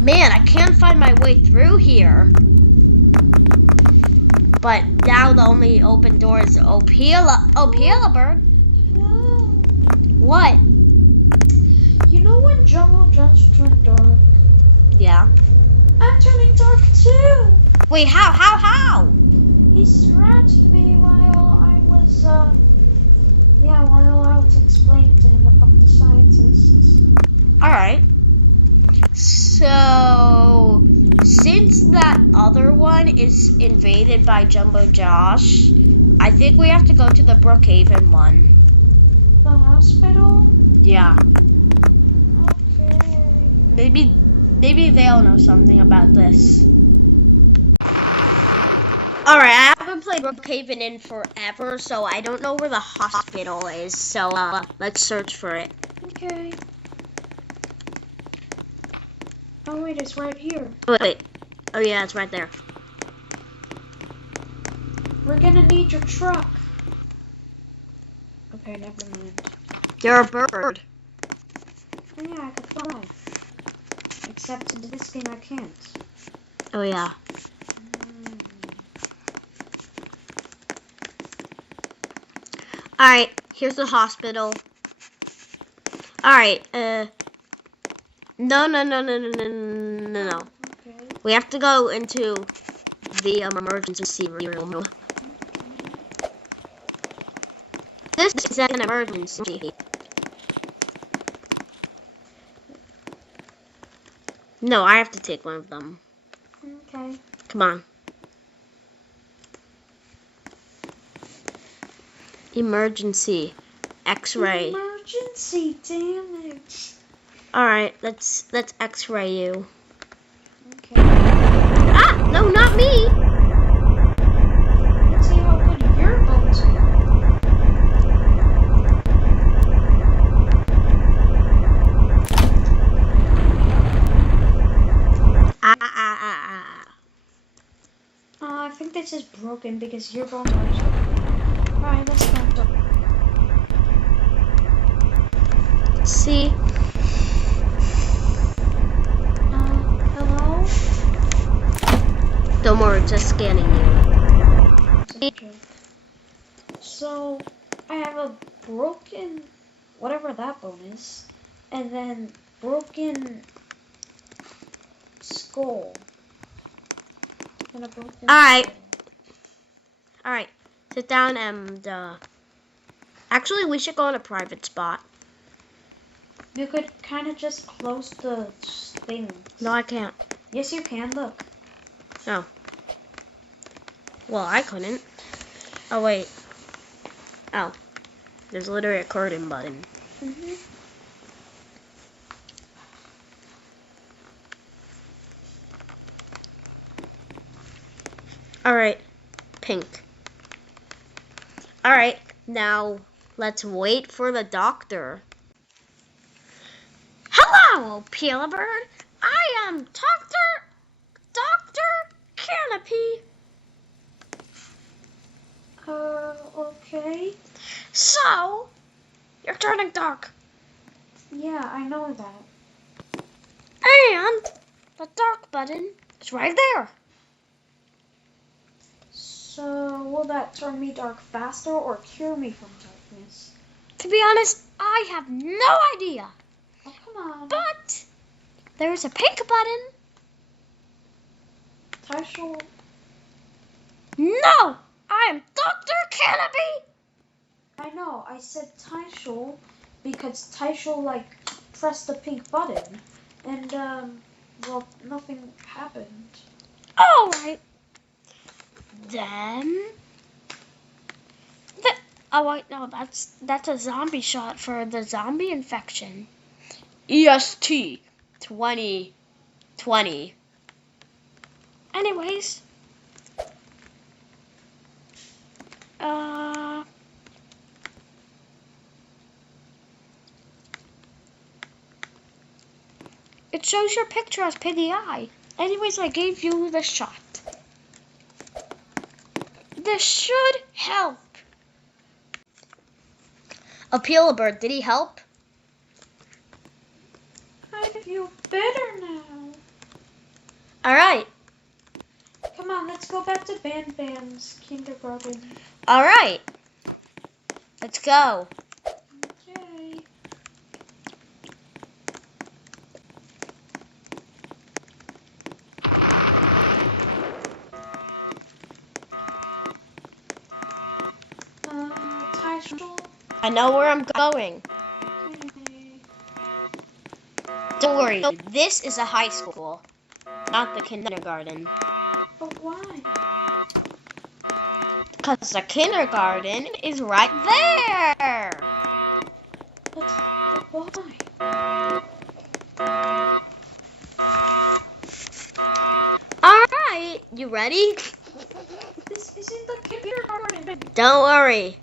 Man, I can't find my way through here. But now the only open door is Opila bird. No. What? You know when Jungle just turned dark? Yeah. I'm turning dark too. Wait, how? He scratched me while I was explaining to him about the scientists. Alright. So, since that other one is invaded by Jumbo Josh, I think we have to go to the Brookhaven one. The hospital? Yeah. Okay. Maybe they'll know something about this. Alright, I haven't played Brookhaven in forever, so I don't know where the hospital is. So, let's search for it. Okay. Oh wait, it's right here. Wait. Oh yeah, it's right there. We're gonna need your truck. Okay, never mind. You're a bird. Oh yeah, I can fly. Except in this game I can't. Oh yeah. Alright, here's the hospital. Alright, No. Okay. We have to go into the emergency room. This is an emergency. No, I have to take one of them. Okay. Come on. Emergency. X-ray. Emergency, damn it. Alright, let's X-ray you. Okay. Ah! No, not me! Let's see how good your bones are. I think this is broken because your bones are too. Alright, let's go. See? Hello? Don't worry, just scanning you. Okay. So, I have a broken, whatever that bone is, and then broken skull. And a broken Alright. skull. Alright, sit down and, actually, we should go in a private spot. You could kind of just close the thing. No, I can't. Yes, you can, look. No. Well, I couldn't. Oh, wait. Oh. There's literally a curtain button. Mm-hmm. Alright, pink. Alright, now let's wait for the doctor. Hello, Opila bird. I am Dr. Canopy. Okay. So, you're turning dark. Yeah, I know that. And the dark button is right there. So, will that turn me dark faster or cure me from darkness? To be honest, I have no idea. Oh, come on. But there's a pink button. Taishul. No, I am Dr. Canopy. I know, I said Taishul because Taishul, pressed the pink button. And, well, nothing happened. Alright. Then... Oh, wait, no, that's a zombie shot for the zombie infection. EST 2020. Anyways. It shows your picture as Piggy Eye. Anyways, I gave you the shot. This should help. Opila bird, did he help? I feel better now. Alright. Come on, let's go back to Bam Bam's kindergarten. Alright. Let's go. Okay. Taishul. I know where I'm going. Okay. Don't worry. This is a high school, not the kindergarten. But why? Because the kindergarten is right there. But why? Alright, you ready? This isn't the kindergarten. Don't worry.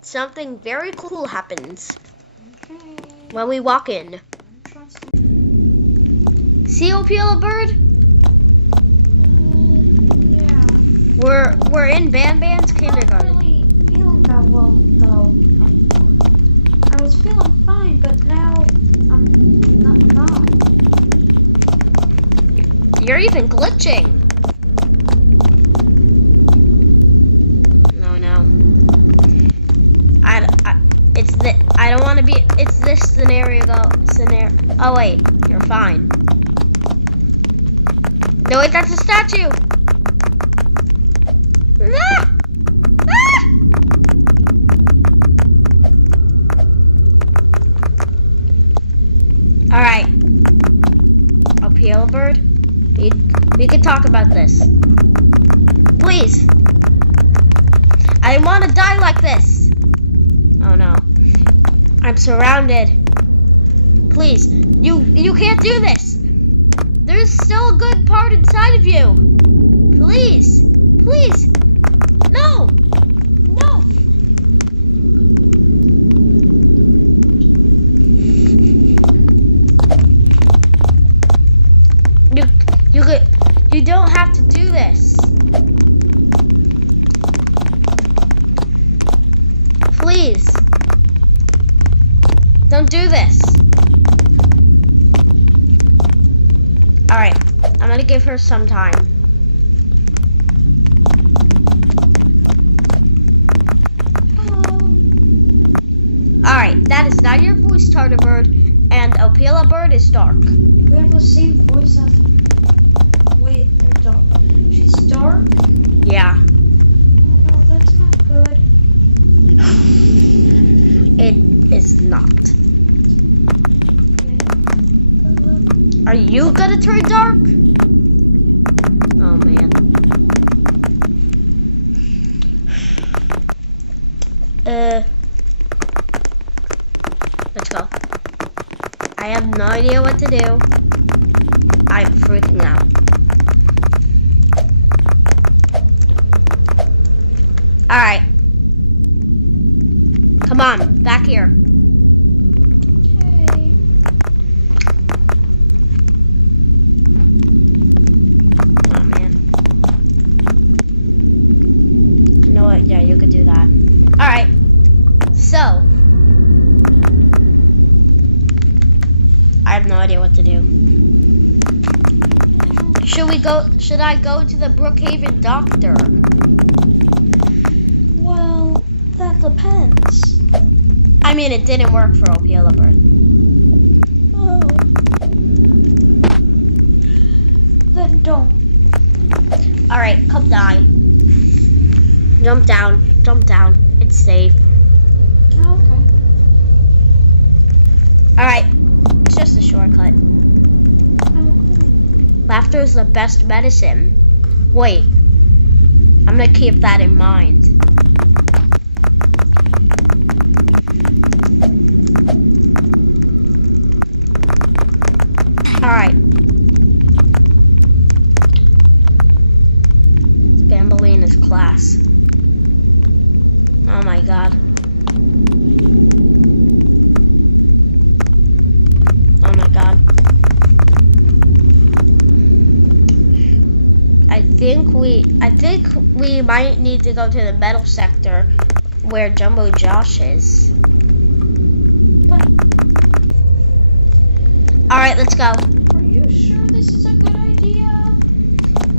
Something very cool happens Okay. when we walk in. Trust me. See, Opila Bird? Yeah. We're in Bam Bam's I'm kindergarten. not really feeling that well, though, anymore. I was feeling fine, but now I'm not. You're even glitching. No. I don't want to be. It's this scenario. Oh wait, you're fine. No wait, that's a statue. Ah! Ah! All right, Opila Bird. We could talk about this. Please. I didn't want to die like this. Oh no. I'm surrounded. Please. You can't do this. There's still a good part inside of you. Please. Please. No. No. You don't have to do this. Please. Don't do this. Alright, I'm gonna give her some time. Hello. Alright, that is not your voice, Tartar Bird, and Opila Bird is dark. We have the same voice as. Wait, they're dark. She's dark? Yeah. Oh no, that's not good. It is not. Okay. Are you gonna turn dark? Oh man. Let's go. I have no idea what to do. I'm freaking out. Alright. Come on, back here. Okay. Oh man. You know what? Yeah, you could do that. Alright. So. I have no idea what to do. Should I go to the Brookhaven doctor? Well, that depends. I mean, it didn't work for Opila Bird. Oh. Then don't. Alright, come die. Jump down. Jump down. It's safe. Oh, okay. Alright. It's just a shortcut. Oh, cool. Laughter is the best medicine. Wait. I'm gonna keep that in mind. Alright. It's Bambolina's class. Oh my god. Oh my god. I think we might need to go to the metal sector where Jumbo Josh is. But Alright, let's go. are you sure this is a good idea?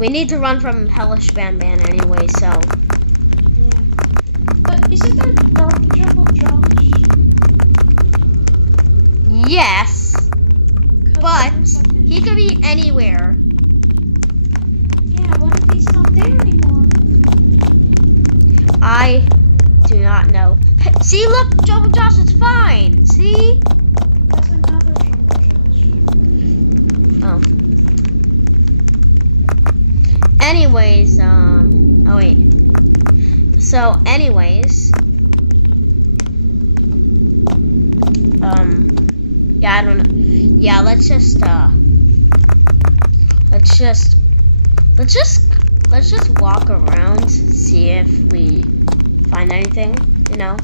We need to run from Hellish Bandman anyway, so. Yeah. But isn't there Dark Jumbo Josh? Yes, 'Cause but there's, like, he could be anywhere. Yeah, what if he's not there anymore? I do not know. See, look, Jumbo Josh, it's fine. See? There's another Jumbo Josh. Oh. Anyways, oh wait. So, anyways, yeah, I don't know. Yeah, let's just walk around, see if we find anything, you know.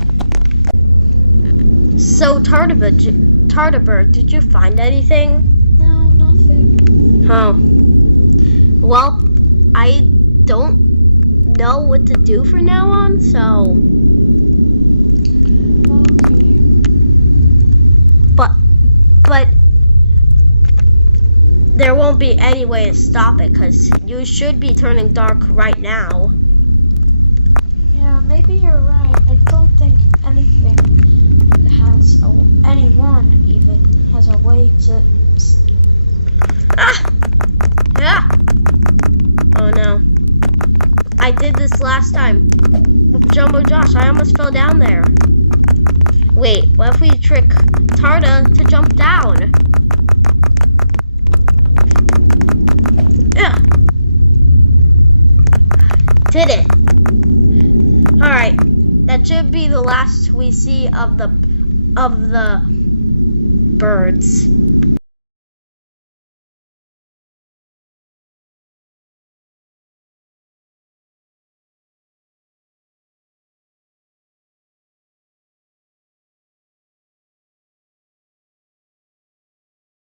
So, Tartabird, did you find anything? No, nothing. Huh. Well, I don't know what to do from now on, so. Okay. But there won't be any way to stop it, because you should be turning dark right now. Yeah, maybe you're right. I don't think anything anyone even has a way to. Ah! Yeah! Oh no. I did this last time with Jumbo Josh. I almost fell down there. Wait, what if we trick Tarta to jump down? Yeah. Did it. Alright. That should be the last we see of the birds.